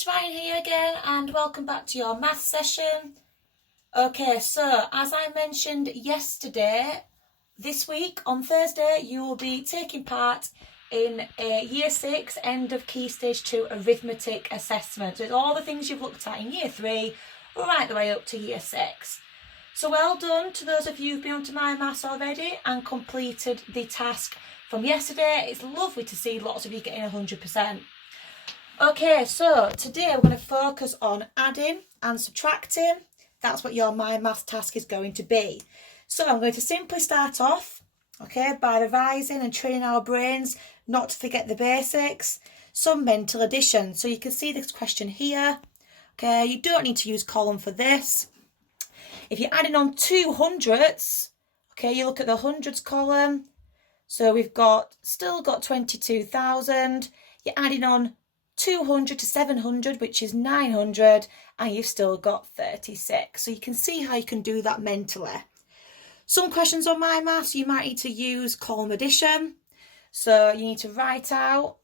Miss Ryan here again, and welcome back to your maths session. Okay, so as I mentioned yesterday, this week on Thursday you will be taking part in a Year 6 end of Key Stage 2 arithmetic assessment. So it's all the things you've looked at in Year 3 right the way up to Year 6. So well done to those of you who've been onto My Maths already and completed the task from yesterday. It's lovely to see lots of you getting 100%. Okay, so today we're going to focus on adding and subtracting. That's what your My Maths task is going to be. So I'm going to simply start off, okay, by revising and training our brains not to forget the basics. Some mental addition. So you can see this question here. Okay, you don't need to use column for this. If you're adding on two hundreds, okay, you look at the hundreds column. So we've still got 22,000. You're adding on 200 to 700, which is 900, and you've still got 36. So you can see how you can do that mentally. Some questions on My Maths, you might need to use column addition. So you need to write out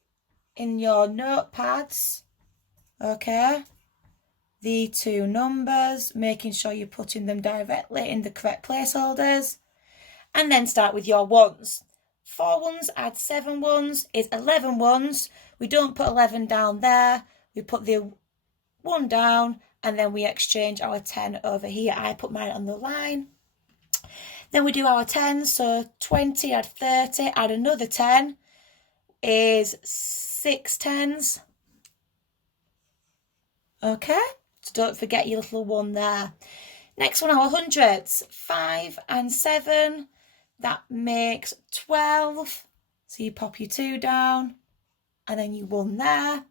in your notepads, okay, the two numbers, making sure you're putting them directly in the correct placeholders, and then start with your ones. 4 ones add 7 ones is 11 ones. We don't put 11 down there. We put the 1 down and then we exchange our 10 over here. I put mine on the line. Then we do our 10s. So 20 add 30, add another 10 is 6 10s. Okay, so don't forget your little 1 there. Next one, our hundreds. 5 and 7. That makes 12. So you pop your 2 down and then you 1 there.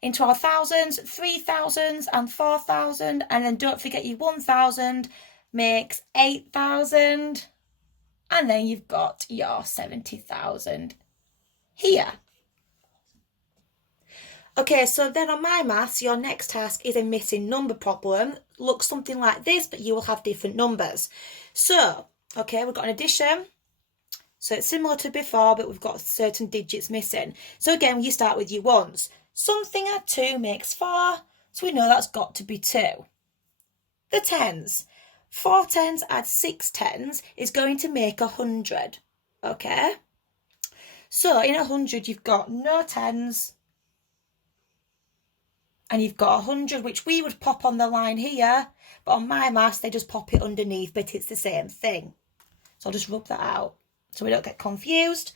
Into our thousands, 3,000s and 4,000. And then don't forget your 1,000 makes 8,000. And then you've got your 70,000 here. Okay, so then on My Maths, your next task is a missing number problem. Looks something like this, but you will have different numbers. So, okay, we've got an addition. So it's similar to before, but we've got certain digits missing. So again, you start with your ones. Something add 2 makes 4. So we know that's got to be 2. The 10s. 4 10s add 6 10s is going to make 100. Okay. So in 100, you've got no 10s. And you've got 100, which we would pop on the line here. But on My Maths, they just pop it underneath, but it's the same thing. So I'll just rub that out so we don't get confused.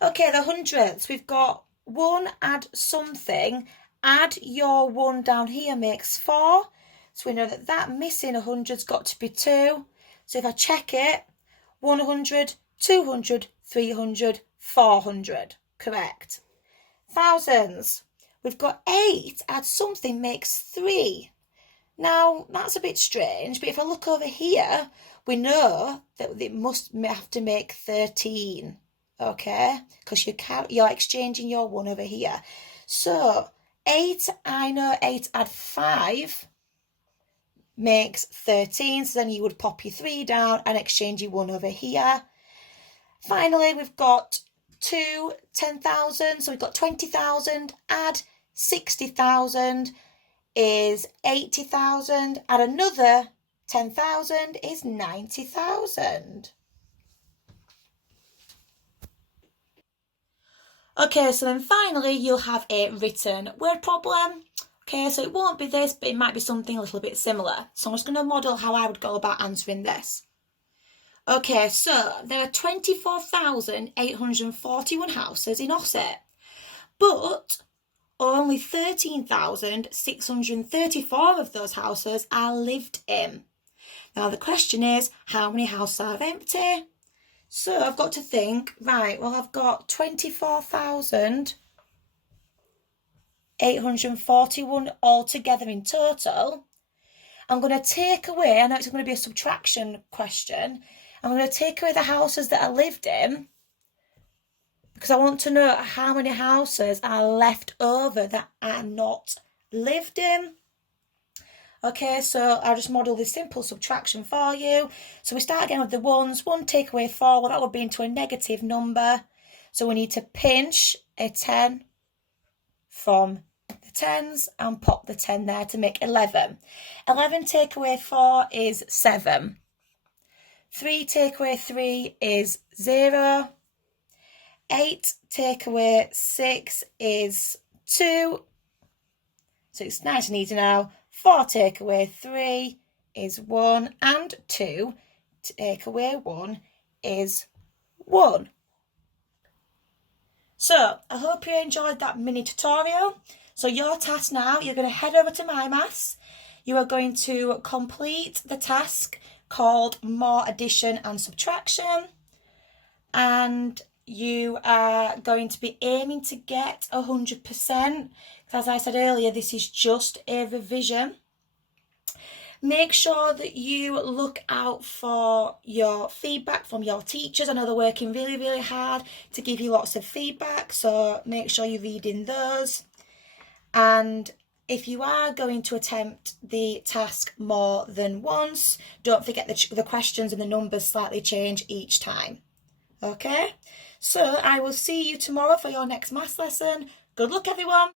Okay, the hundreds. We've got 1 add something. Add your 1 down here makes 4. So we know that missing 100's got to be 2. So if I check it, 100, 200, 300, 400. Correct. Thousands. We've got 8 add something makes 3. Now, that's a bit strange, but if I look over here, we know that it must have to make 13, okay? Because you're exchanging your 1 over here. So, 8, I know 8 add 5 makes 13, so then you would pop your 3 down and exchange your 1 over here. Finally, we've got 2 10,000, so we've got 20,000, add 60,000 is 80,000, and another 10,000 is 90,000. Okay, so then finally you'll have a written word problem. Okay, so it won't be this, but it might be something a little bit similar. So I'm just going to model how I would go about answering this. Okay, so there are 24,841 houses in Ossett, but only 13,634 of those houses are lived in. Now the question is, how many houses are empty? So I've got to think, right, well I've got 24,841 altogether in total. I'm going to take away, I know it's going to be a subtraction question, I'm going to take away the houses that are lived in, because I want to know how many houses are left over that are not lived in. Okay, so I'll just model this simple subtraction for you. So we start again with the ones. 1 take away 4, well, that would be into a negative number. So we need to pinch a 10 from the tens and pop the 10 there to make 11. 11 take away 4 is 7. 3 take away 3 is 0. 8 take away 6 is 2. So it's nice and easy now. 4 take away 3 is 1. And 2 take away 1 is 1. So I hope you enjoyed that mini tutorial. So your task now, you're going to head over to My Maths. You are going to complete the task called More Addition and Subtraction. And you are going to be aiming to get 100%. As I said earlier, this is just a revision. Make sure that you look out for your feedback from your teachers. I know they're working really, really hard to give you lots of feedback, so make sure you're reading those. And if you are going to attempt the task more than once, don't forget the questions and the numbers slightly change each time. Okay? So I will see you tomorrow for your next maths lesson. Good luck, everyone.